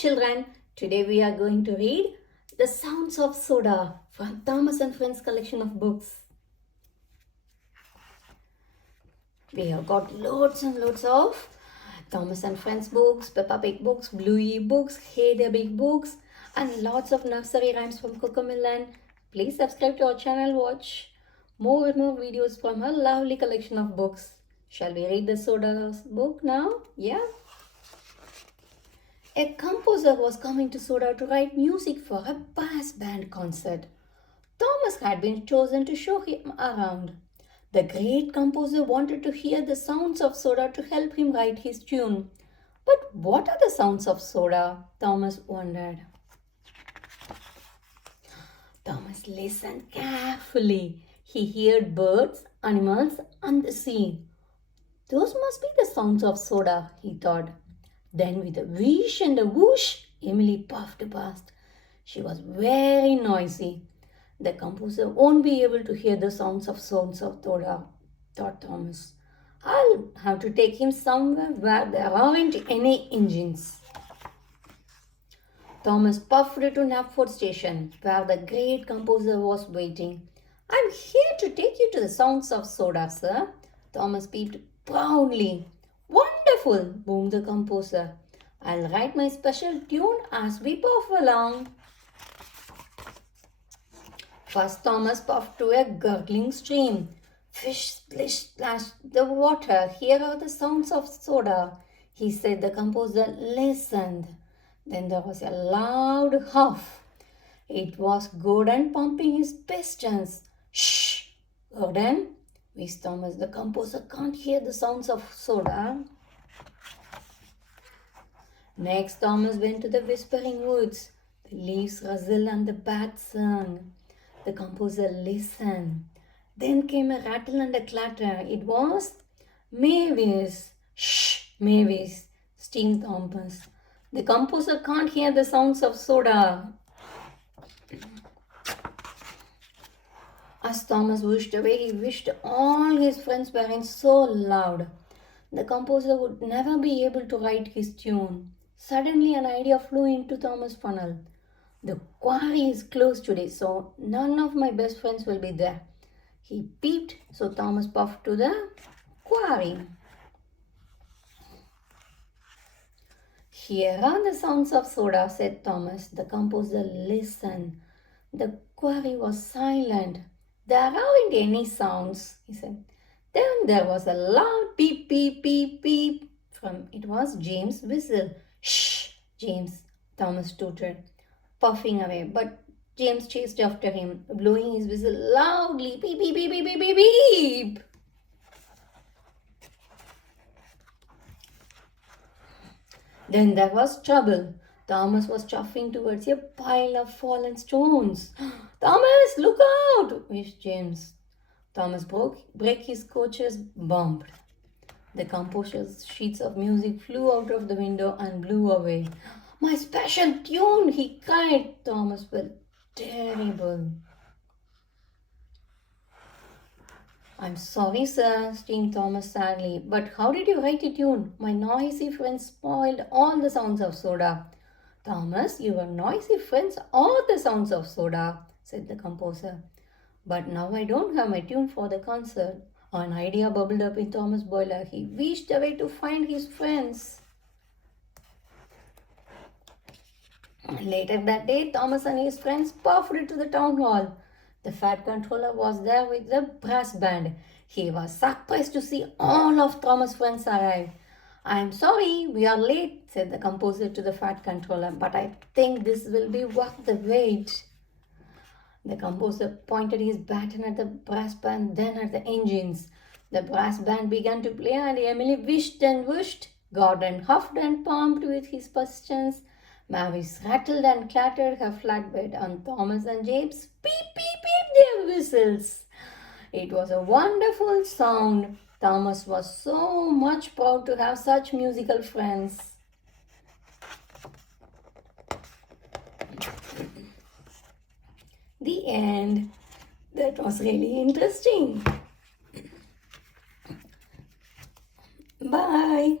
Children, today we are going to read The Sounds of Soda from Thomas and Friends collection of books. We have got loads and loads of Thomas and Friends books, Peppa Pig books, Bluey books, Hey There Big books, and lots of nursery rhymes from Cocomelon. Please subscribe to our channel, watch more and more videos from her lovely collection of books. Shall we read the Soda book now? Yeah? A composer was coming to Sodor to write music for a brass band concert. Thomas had been chosen to show him around. The great composer wanted to hear the sounds of Sodor to help him write his tune. But what are the sounds of Sodor? Thomas wondered. Thomas listened carefully. He heard birds, animals, and the sea. Those must be the sounds of Sodor, he thought. Then with a wheesh and a whoosh, Emily puffed past. She was very noisy. The composer won't be able to hear the sounds of Soda, thought Thomas. I'll have to take him somewhere where there aren't any engines. Thomas puffed to Knapford Station, where the great composer was waiting. I'm here to take you to the sounds of Soda, sir. Thomas peeped proudly. Wonderful, boomed the composer. I'll write my special tune as we puff along. First, Thomas puffed to a gurgling stream. Fish splish splashed the water. Here are the sounds of Soda, he said. The composer listened. Then there was a loud huff. It was Gordon pumping his pistons. Shh, Gordon, wheezed Thomas. The composer can't hear the sounds of Soda. Next, Thomas went to the whispering woods. The leaves rustled and the bats sang. The composer listened. Then came a rattle and a clatter. It was Mavis. Shh, Mavis, steamed Thomas. The composer can't hear the sounds of Soda. As Thomas whooshed away, he wished all his friends weren't so loud. The composer would never be able to write his tune. Suddenly, an idea flew into Thomas' funnel. The quarry is closed today, so none of my best friends will be there. He peeped, so Thomas puffed to the quarry. Here are the sounds of Soda, said Thomas. The composer listened. The quarry was silent. There aren't any sounds, he said. Then there was a loud peep, peep, peep, peep. It was James' whistle. Shh, James, Thomas tooted, puffing away. But James chased after him, blowing his whistle loudly. Beep, beep, beep, beep, beep, beep, beep. Then there was trouble. Thomas was chuffing towards a pile of fallen stones. Thomas, look out, wished James. Thomas break his coaches, bumped. The composer's sheets of music flew out of the window and blew away. My special tune, he cried. Thomas felt terrible. I'm sorry, sir, screamed Thomas sadly, but how did you write a tune? My noisy friends spoiled all the sounds of Soda. Thomas, your noisy friends are the sounds of Soda, said the composer. But now I don't have my tune for the concert. An idea bubbled up in Thomas' boiler. He wished away to find his friends. Later that day, Thomas and his friends puffed to the town hall. The fat controller was there with the brass band. He was surprised to see all of Thomas' friends arrive. I'm sorry, we are late, said the composer to the fat controller, but I think this will be worth the wait. The composer pointed his baton at the brass band, then at the engines. The brass band began to play, and Emily wished and whooshed. Gordon huffed and pumped with his pistons. Mavis rattled and clattered her flatbed, and Thomas and James peep, peep, peep their whistles. It was a wonderful sound. Thomas was so much proud to have such musical friends. The end. That was really interesting. Bye.